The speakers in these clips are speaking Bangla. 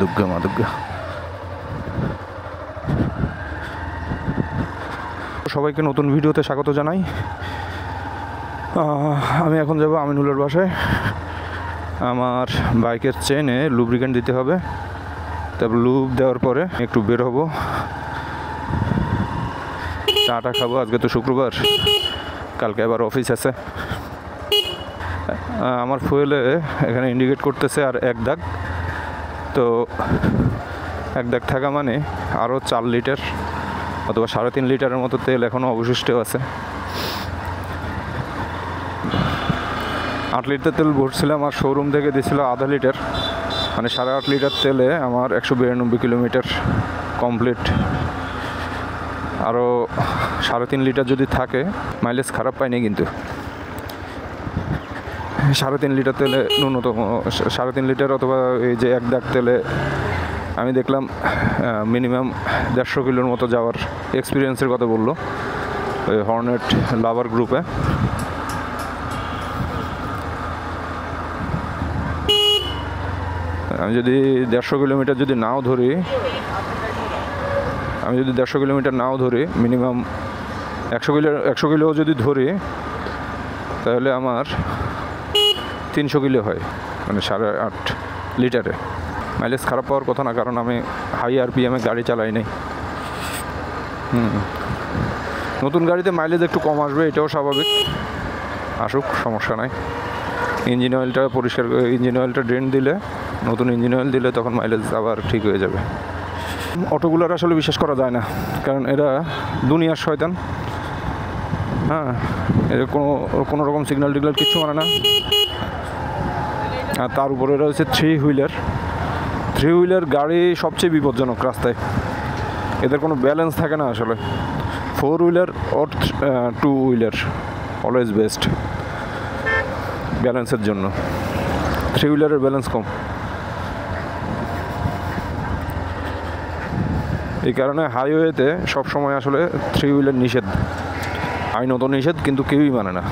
দুর্গা মা দুর্গা। সবাইকে নতুন ভিডিওতে স্বাগত জানাই। আমি এখন যাব আমিনুলের বাসায়। আমার বাইকের চেনে লুব্রিকেন্ট দিতে হবে, তারপর লুব দেওয়ার পরে একটু বের হব, চাটা খাবো। আজকে তো শুক্রবার, কালকে আবার অফিস আছে। আমার ফুয়েলে এখানে ইন্ডিকেট করতেছে আর 1 দাগ, তো 1 দাগ থাকা মানে আরও 4 লিটার অথবা 3.5 লিটারের মতো তেল এখনও অবশিষ্ট আছে। 8 লিটার তেল ভরছিলাম আর শোরুম থেকে দিয়েছিল আধা লিটার, মানে 8.5 লিটার তেলে আমার 192 কিলোমিটার কমপ্লিট। আরও 3.5 লিটার যদি থাকে, মাইলেজ খারাপ পাইনি কিন্তু। 3.5 লিটার তেলে ন্যূনতম 3.5 লিটার অথবা এই যে 1 দাগ তেলে আমি দেখলাম মিনিমাম 150 কিলোর মতো যাওয়ার এক্সপিরিয়েন্সের কথা বললো ওই হর্নেট লাভার গ্রুপে। আমি যদি 150 কিলোমিটার যদি নাও ধরি, মিনিমাম 100 কিলো যদি ধরি, তাহলে আমার 300 কিলো হয়, মানে 8.5 লিটারে। মাইলেজ খারাপ পাওয়ার কথা না, কারণ আমি হাই আরপিএমে গাড়ি চালাই নাই। নতুন গাড়িতে মাইলেজ একটু কম আসবে, এটাও স্বাভাবিক, আসুক, সমস্যা নাই। ইঞ্জিন অয়েলটা পরিষ্কার, ইঞ্জিন অয়েলটা ড্রেন দিলে, নতুন ইঞ্জিন অয়েল দিলে তখন মাইলেজ আবার ঠিক হয়ে যাবে। অটোগুলোর আসলে বিশ্বাস করা যায় না, কারণ এরা দুনিয়ার শয়তান। এরা কোনো রকম সিগন্যাল টিগনাল কিচ্ছু মানে না। আর তার উপরে এরা হচ্ছে 3 হুইলার গাড়ি সবচেয়ে বিপজ্জনক রাস্তায়। এদের কোনো ব্যালেন্স থাকে না আসলে। 4 wheeler or 2 wheeler always best ব্যালেন্সের জন্য। 3 হুইলারের ব্যালেন্স কম, এই কারণে হাইওয়েতে সবসময় আসলে 3 হুইলার নিষেধ, আইনত নিষেধ, কিন্তু কেউই মানে না।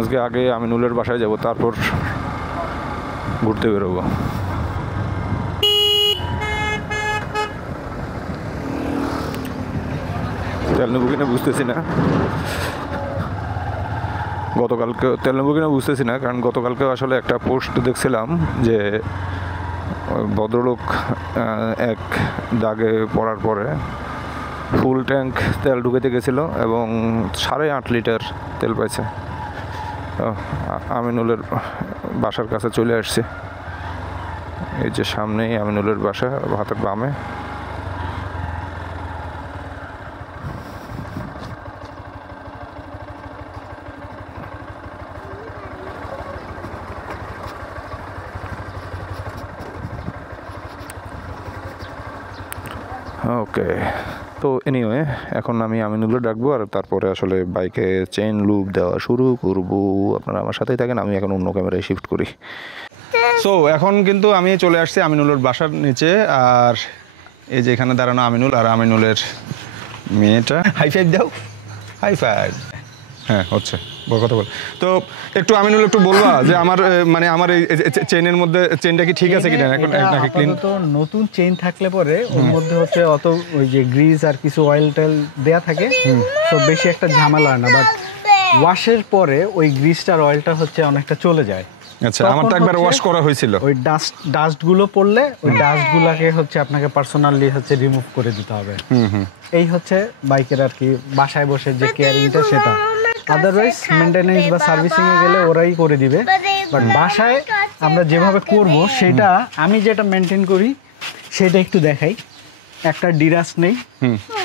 আজকে আগে আমিনুলের বাসায় যাব, তারপর ঘুরতে বেরোবো। তেল নেবো কিনা বুঝতেছি না, কারণ গতকালকে আসলে একটা পোস্ট দেখছিলাম যে ভদ্রলোক 1 দাগে পড়ার পরে ফুল ট্যাঙ্ক তেল ঢুকাতে গেছিলো এবং 8.5 লিটার তেল পাইছে। আমিনুলের বাসার কাছে চলে আসছে, এই যে সামনেই আমিনুলের বাসা, হাতের বামে। ওকে, তো এনিওয়ে এখন আমি আমিনুলের ডাকবো, আর তারপরে আসলে বাইকে চেইন লুপ দেওয়া শুরু করবো। আপনারা আমার সাথেই থাকেন, আমি এখন অন্য ক্যামেরায় শিফট করি। সো এখন কিন্তু আমি চলে আসছি আমিনুলের বাসার নিচে, আর এই যে এখানে দাঁড়ানো আমিনুল আর আমিনুলের মেয়েটা। হাই ফাইভ দাও, হাই ফাইভ। হ্যাঁ, হচ্ছে, বড় কথা বল। তো একটু আমিনুল একটু বলবা যে আমার মানে আমার এই চেইনের মধ্যে চেইনটা কি ঠিক আছে কিনা, নাকি ক্লিন? তো নতুন চেইন থাকলে পরে ওর মধ্যে হচ্ছে অত ওই যে গ্রিজ আর কিছু অয়েল টেল দেয়া থাকে, তো বেশি একটা ঝামেলা হয় না। বাট ওয়াশের পরে ওই গ্রিজটার অয়েলটা হচ্ছে অনেকটা চলে যায়, আচ্ছা, আমার তো একবার ওয়াশ করা হয়েছিল। ওই ডাস্টগুলো পড়লে ওই ডাস্টগুলোকে হচ্ছে আপনাকে পার্সোনালি হচ্ছে রিমুভ করে দিতে হবে। এই হচ্ছে বাইকের আর কি বাসায় বসে যে কেয়ারিংটা সেটা। আদারওয়াইজ মেনটেনেন্স বা সার্ভিসিং এ গেলে ওরাই করে দিবে, বাট বাসায় আমরা যেভাবে করব সেটা আমি যেটা মেনটেন করি সেটা একটু দেখাই। একটা ডিরাস্ট নেই,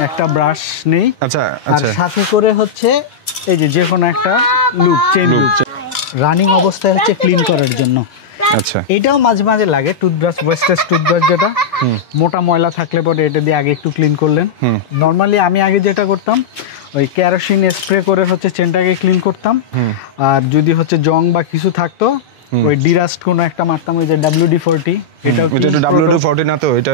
একটা ব্রাশ নেই, আচ্ছা আর আচ্ছা, সাথে করে হচ্ছে এই যে কোনো একটা লুপ, চেইন লুপ রানিং অবস্থায় হচ্ছে ক্লিন করার জন্য। আচ্ছা, এটাও মাঝে মাঝে লাগে। টুথব্রাশ, ওয়েস্টেজ টুথব্রাশ যেটা মোটা ময়লা থাকলে পরে এটা দিয়ে আগে একটু ক্লিন করলেন। নর্মালি আমি আগে যেটা করতাম ওই কেরোসিন স্প্রে করে হচ্ছে চেনটাকে ক্লিন করতাম, আর যদি হচ্ছে জং বা কিছু থাকতো ওই ডিরাস্ট কোনো একটা মারতাম, ওই যে WD-40। এটাও WD-40 না তো, এটা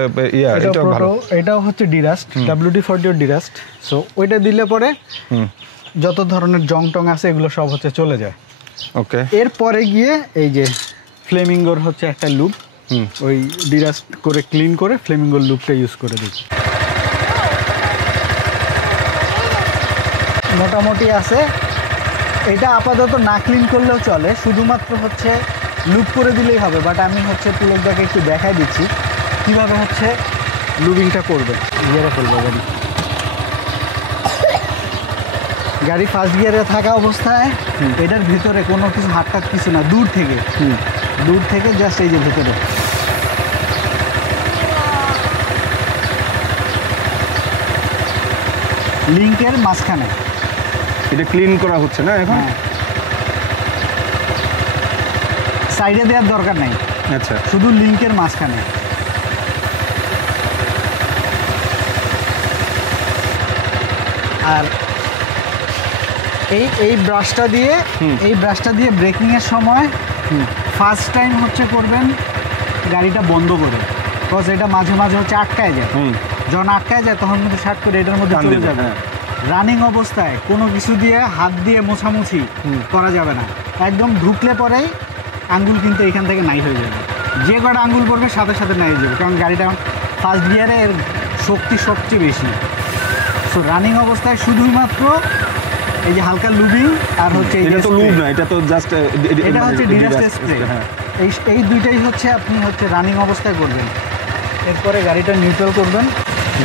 এটাও ভালো। এটাও হচ্ছে ডিরাস্ট, WD-40 ও ডিরাস্ট। সো ওইটা দিলে পরে যত ধরনের জং টং আছে এগুলো সব হচ্ছে চলে যায়। ওকে, এরপরে গিয়ে এই যে ফ্লেমিঙ্গোর হচ্ছে একটা লুপ, ওই ডিরাস্ট করে ক্লিন করে ফ্লেমিঙ্গোর লুপটা ইউজ করে দিই। মোটামুটি আছে। এটা আপাতত না ক্লিন করলেও চলে, শুধুমাত্র হচ্ছে লুপ করে দিলেই হবে। বাট আমি হচ্ছে পুলকদাকে একটু দেখাই দিচ্ছি কীভাবে হচ্ছে লুবিংটা করবে। গিয়ারে ফেলবো গাড়ি ফার্স্ট গিয়ারে থাকা অবস্থায় এটার ভিতরে কোনো কিছু হাত টাত কিছু না, দূর থেকে জাস্ট এই যে ভিতরে লিঙ্কের মাঝখানে এটা ক্লিন করা হচ্ছে না এখন? সাইডে দেওয়ার দরকার নেই, আচ্ছা, শুধু লিঙ্কের মাঝখানে। আর এই ব্রাশটা দিয়ে ব্রেকিং এর সময় ফার্স্ট টাইম হচ্ছে করবেন গাড়িটা বন্ধ করে, বিকজ এটা মাঝে মাঝে হচ্ছে আটকায় যায়। যখন আটকায় যায় তখন কিন্তু শার্ট করে এটার মধ্যে চলে যাবে। রানিং অবস্থায় কোনো কিছু দিয়ে হাত দিয়ে মোছামুছি করা যাবে না, একদম ঢুকলে পরেই আঙ্গুল কিন্তু এখান থেকে নাই হয়ে যাবে। যে কটা আঙ্গুল পড়বে সাথে সাথে নাই হয়ে যাবে, কারণ গাড়িটা ফার্স্ট গিয়ারে এর শক্তি সবচেয়ে বেশি। সো রানিং অবস্থায় শুধুমাত্র এই যে হালকা লুবিং আর হচ্ছে এটা তো লুব না, এটা তো জাস্ট এটা হচ্ছে ডিরাস্ট স্প্রে। এই দুইটাই হচ্ছে আপনি হচ্ছে রানিং অবস্থায় করবেন। এরপরে গাড়িটা নিউট্রাল করবেন।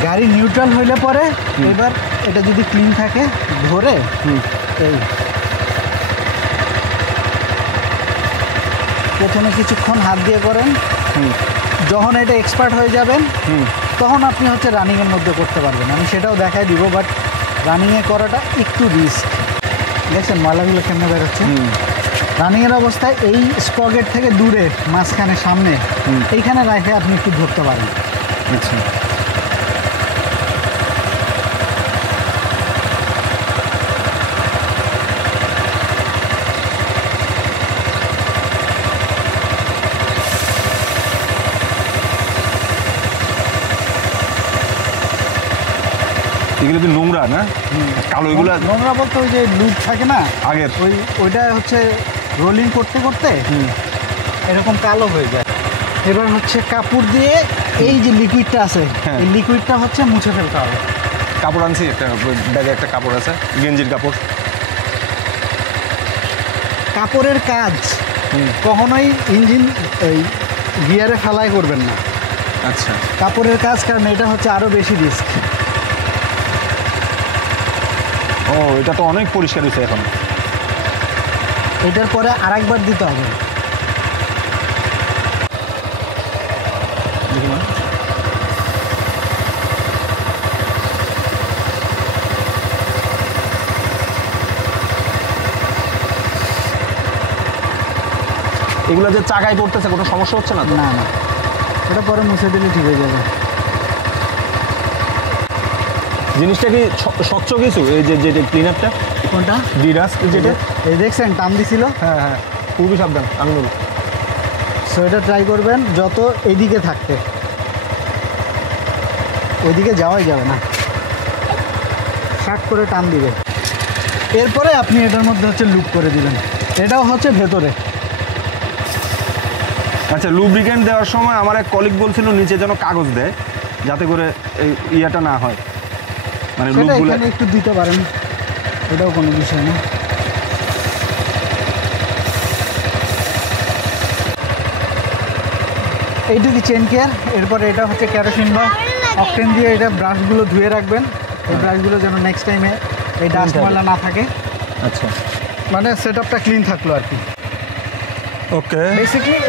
গাড়ি নিউট্রাল হইলে পরে এবার এটা যদি ক্লিন থাকে ধরে এই প্রথমে কিছুক্ষণ হাত দিয়ে করেন, যখন এটা এক্সপার্ট হয়ে যাবেন তখন আপনি হচ্ছে রানিংয়ের মধ্যে করতে পারবেন। আমি সেটাও দেখাই দিব, বাট রানিংয়ে করাটা একটু রিস্ক। দেখছেন ময়লাগুলো কেমনে বেরোচ্ছে। রানিংয়ের অবস্থায় এই স্পকেট থেকে দূরে মাঝখানে সামনে এইখানে রাখে আপনি একটু ধরতে পারেন। আচ্ছা, এগুলো তো নোংরা না, কালো এগুলো নোংরা বলতে ওই যে লুপ থাকে না আগের, ওইটা হচ্ছে রোলিং করতে করতে এরকম কালো হয়ে যায়। এবার হচ্ছে কাপড় দিয়ে এই যে লিকুইডটা আছে এই লিকুইডটা হচ্ছে মুছে ফেলতে হবে। কাপড় আনছি, একটা ব্যাগে একটা কাপড় আছে, গেঞ্জির কাপড়। কাপড়ের কাজ কখনোই ইঞ্জিন এই গিয়ারে ফেলাই করবেন না। আচ্ছা, কাপড়ের কাজ, কারণ এটা হচ্ছে আরও বেশি রিস্ক। ও এটা তো অনেক পরিষ্কার হয়েছে এখন। এটার পরে আরেকবার দিতে হবে। এগুলো যে চাকায় করতেছে কোনো সমস্যা হচ্ছে না তো? না না, ওটা পরে মুছে দিলে ঠিক হয়ে যাবে। জিনিসটা কি স্বচ্ছ কিছু? এই যে যে ক্লিনারটা কোনটা? ডিরাস্ট যেটা, এই দেখছেন টান দিছিল। হ্যাঁ, খুবই সাবধান আমি বলবো। সো এটা ট্রাই করবেন যত এদিকে থাকতে, ওইদিকে যাওয়াই যাবে না, শার্ট করে টান দিবে। এরপরে আপনি এটার মধ্যে হচ্ছে লুপ করে দিবেন। এটাও হচ্ছে ভেতরে। আচ্ছা, লুব্রিকেন্ট দেওয়ার সময় আমার এক কলিগ বলছিল নিচে যেন কাগজ দেয় যাতে করে এই ইয়াটা না হয়, মানে সেটা লুপগুলো এখানে একটু দিতে পারেন, এটাও কোনো বিষয় না। এইটুকু চেন কেয়ার। এরপরে এটা হচ্ছে কেরোসিন বা অকটেন দিয়ে এটা ব্রাশগুলো ধুয়ে রাখবেন, এই ব্রাশগুলো যেন নেক্সট টাইমে এই ডাস্ট ময়লা না থাকে, আচ্ছা মানে সেট আপটা ক্লিন থাকলো আর কি। ওকে বেসিক্যালি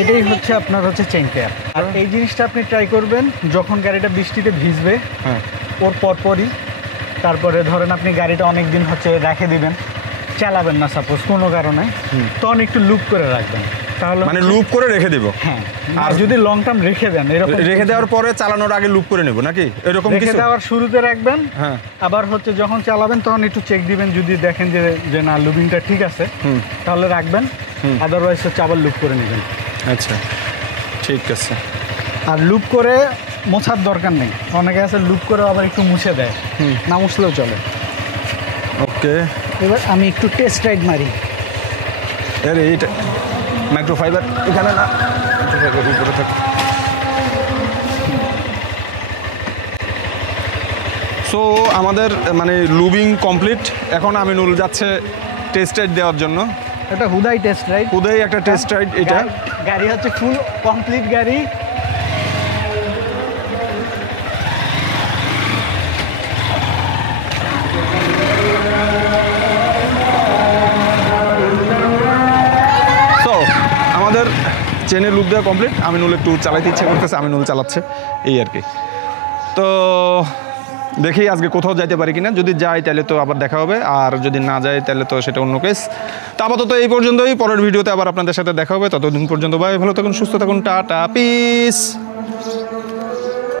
এটাই হচ্ছে আপনার হচ্ছে চেন কেয়ার। আর এই জিনিসটা আপনি ট্রাই করবেন যখন গাড়িটা বৃষ্টিতে ভিজবে হ্যাঁ ওর পরপরই। তারপরে ধরেন আপনি গাড়িটা অনেক দিন হচ্ছে রেখে দিবেন, চালাবেন না সাপোজ কোনো কারণে, তখন একটু লুপ করে রাখবেন, তাহলে মানে লুপ করে রেখে দিব। হ্যাঁ। আর যদি লং টার্ম রেখে দেন, এরকম রেখে দেওয়ার পরে চালানোর আগে লুপ করে নেব নাকি এরকম রেখে কিছু? দেওয়ার শুরুতে রাখবেন, হ্যাঁ আবার হচ্ছে যখন চালাবেন তখন একটু চেক দিবেন, যদি দেখেন যে না লুবিংটা ঠিক আছে তাহলে রাখবেন, আদারওয়াইজ হচ্ছে আবার লুপ করে নেবেন। আচ্ছা ঠিক আছে। আর লুপ করে মোছার দরকার নেই, অনেকে আছে লুপ করে আবার একটু মুছে দেয়, না মুছলেও চলে। ওকে এবার আমি একটু টেস্ট রাইড মারি। আরে এইটা মাইক্রোফাইবার এখানে না, মাইক্রোফাইবার উপরে থাকে। সো আমাদের মানে লুবিং কমপ্লিট, এখন আমিনুল যাচ্ছে টেস্ট রাইড দেওয়ার জন্য। এটা হুদাই টেস্ট রাইড, খুদাই একটা টেস্ট রাইড এটা। গাড়ি হচ্ছে ফুল কমপ্লিট গাড়ি। সো আমাদের চেনের লুপ দেওয়া কমপ্লিট। আমিনুল একটু চালাইতে ইচ্ছে করতেছে, আমিনুল চালাচ্ছে এই আর কি। তো দেখি আজকে কোথাও যাইতে পারি কিনা, যদি যাই তাহলে তো আবার দেখা হবে, আর যদি না যাই তাহলে তো সেটা অন্য কেস। তো আপাতত এই পর্যন্তই, পরের ভিডিওতে আবার আপনাদের সাথে দেখা হবে। ততদিন পর্যন্ত বাই, ভালো থাকুন, সুস্থ থাকুন, টাটা, পিস।